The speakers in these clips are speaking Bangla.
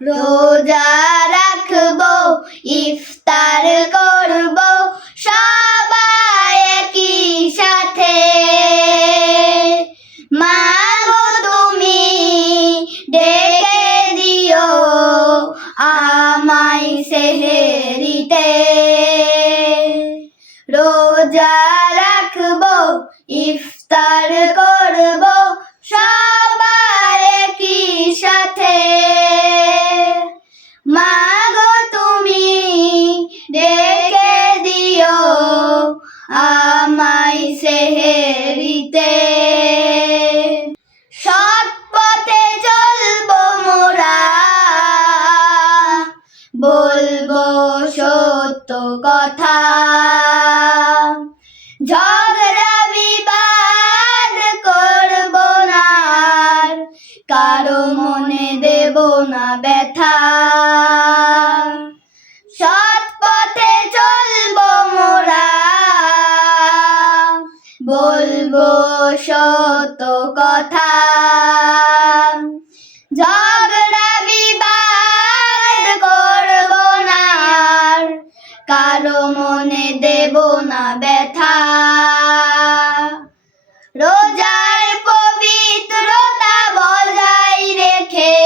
রোজা রাখবো, ইফতার করব সবাই একই সাথে। মা গো তুমি ডেকে দিও আমায় সেহেরিতে। রোজা রাখবো, ইফতার করব সবাই একই সাথে। মা গো তুমি ডেকে দিও আমায় সেহেরিতে। সৎ পথে চলবো মোরা, বলবো সত্য কথা। ঝগড়া বিবাদ করব না, কারো মনে দেব না ব্যথা। সৎ পথে চলবো মোরা, বলবো সত্য কথা। ঝগড়া বিবাদ করব না, কারো মনে দেব না ব্যথা। রোজার পবিত্রতা বজায় রেখে,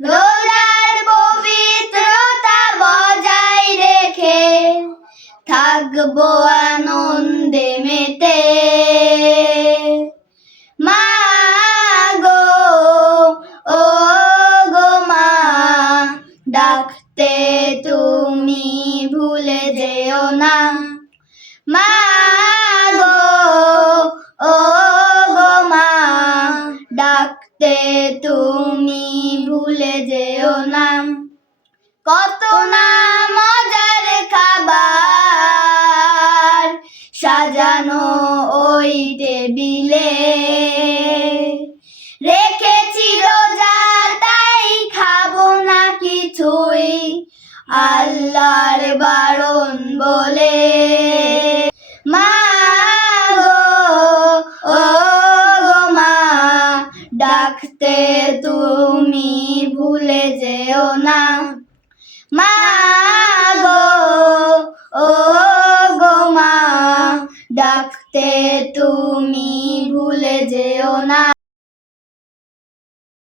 রোজার পবিত্রতা বজায় রেখে থাকবো আনন্দে মেতে। মা গো, ও গো মা, ডাকতে তুমি ভুলে যেও না। মা গো, ও গো মা, ডাকতে তুমি ভুলে যেও না। কত না মজার খাবার সাজানো ওই টেবিলে, রেখেছি রোজা তাই খাবো না কিছুই, আল্লাহর বারণ বলে। মা গো, ও গো মা, ডাকতে তুমি ভুলে যেও না। মা